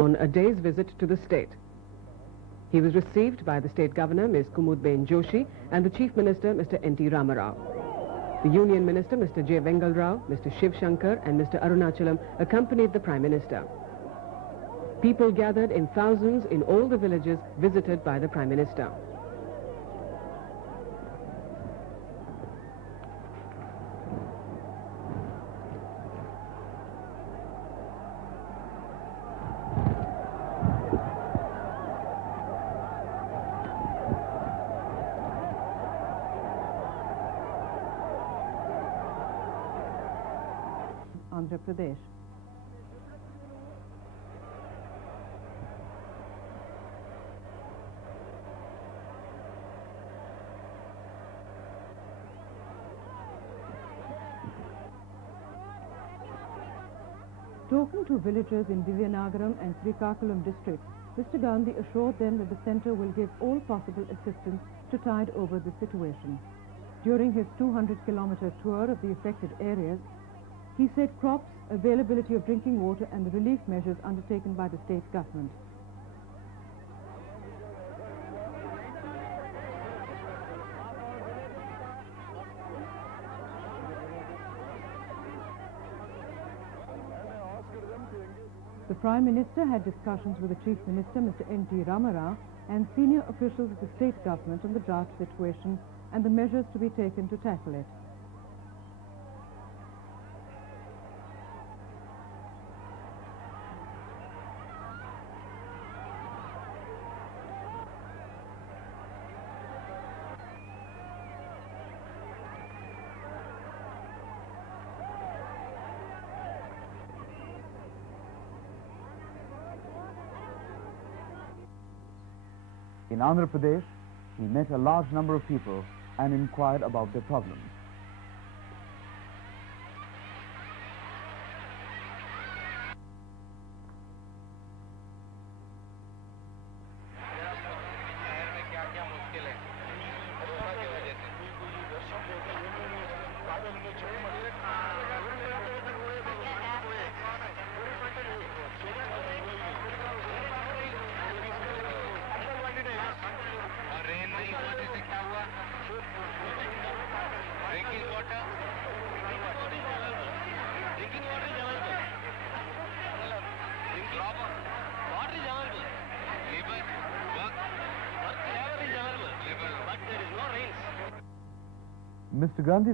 on a day's visit to the state. He was received by the state governor, Ms. Kumudben Joshi, and the chief minister, Mr. N.T. Ramarao. The union minister, Mr. J. Vengal Rao, Mr. Shiv Shankar, and Mr. Arunachalam accompanied the prime minister. People gathered in thousands in all the villages visited by the prime minister. Andhra Pradesh. Talking to villagers in Vizianagaram and Srikakulam districts, Mr. Gandhi assured them that the centre will give all possible assistance to tide over the situation. During his 200-kilometre tour of the affected areas, he said crops, availability of drinking water and the relief measures undertaken by the state government. The Prime Minister had discussions with the Chief Minister, Mr. N.T. Ramarao, and senior officials of the state government on the drought situation and the measures to be taken to tackle it. In Andhra Pradesh, he met a large number of people and inquired about their problems. Mr. Gandhi